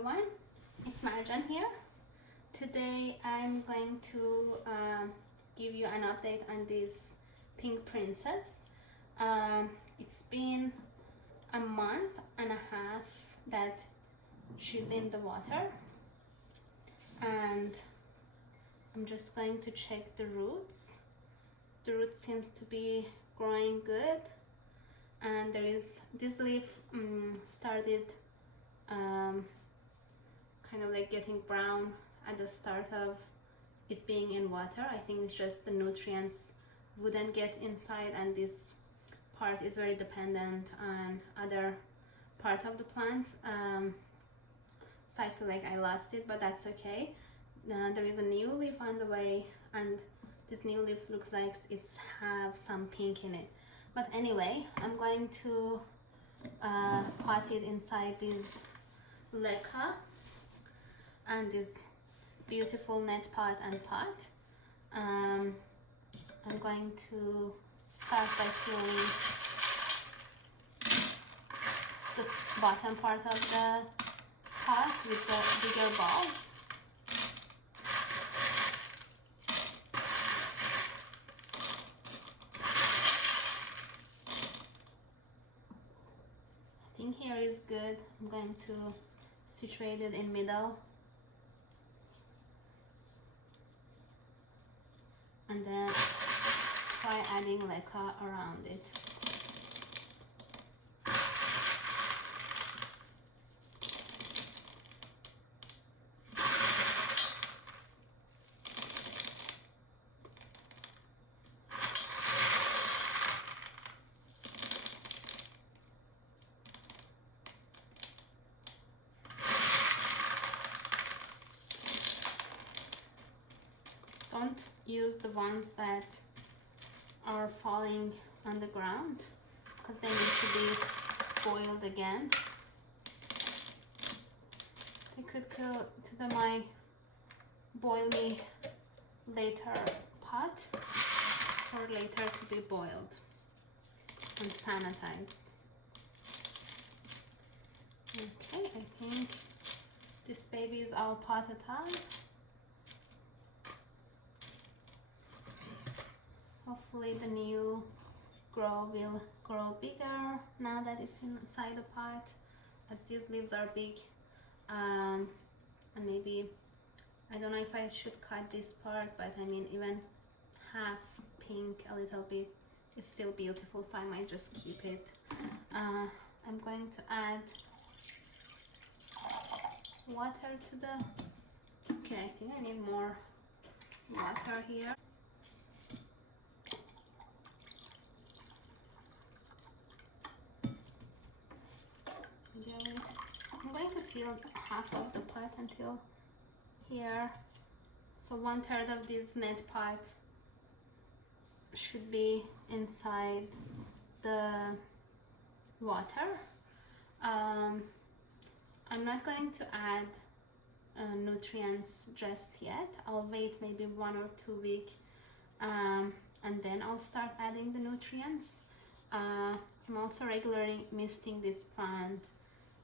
everyone, it's Marjan here. Today I'm going to give you an update on this Pink Princess. It's been a month and a half that she's in the water, and I'm just going to check the roots. The root seems to be growing good, and there is this leaf started kind of like getting brown at the start of it being in water. I think it's just the nutrients wouldn't get inside, and this part is very dependent on other part of the plant, so I feel like I lost it, but that's okay. There is a new leaf on the way, and this new leaf looks like it's have some pink in it. But anyway, I'm going to pot it inside this leca and this beautiful net pot and pot. I'm going to start by filling the bottom part of the pot with the bigger balls. I think here is good. I'm going to situate it in middle, and then try adding leca around it. Don't use the ones that are falling on the ground, because they need to be boiled again. They could go to my boil me later pot, or later to be boiled and sanitized. Okay, I think this baby is all potted up. Hopefully the new grow will grow bigger now that it's inside the pot, but these leaves are big, and maybe, I don't know if I should cut this part, but I mean even half pink a little bit is still beautiful, so I might just keep it. I'm going to add water to the, okay, I think I need more water here. I'm going to fill half of the pot until here, so 1/3 of this net pot should be inside the water. I'm not going to add nutrients just yet. I'll wait maybe 1 or 2 weeks, and then I'll start adding the nutrients. I'm also regularly misting this plant,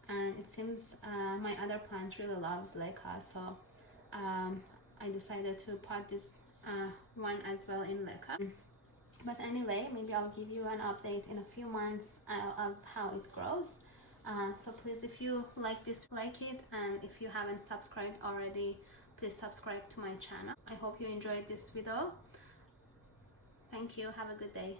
and it seems my other plant really loves leca, so I decided to pot this one as well in leca. But anyway, maybe I'll give you an update in a few months of how it grows. So please, if you like this, like it, and if you haven't subscribed already, please subscribe to my channel. I hope you enjoyed this video. Thank you. Have a good day.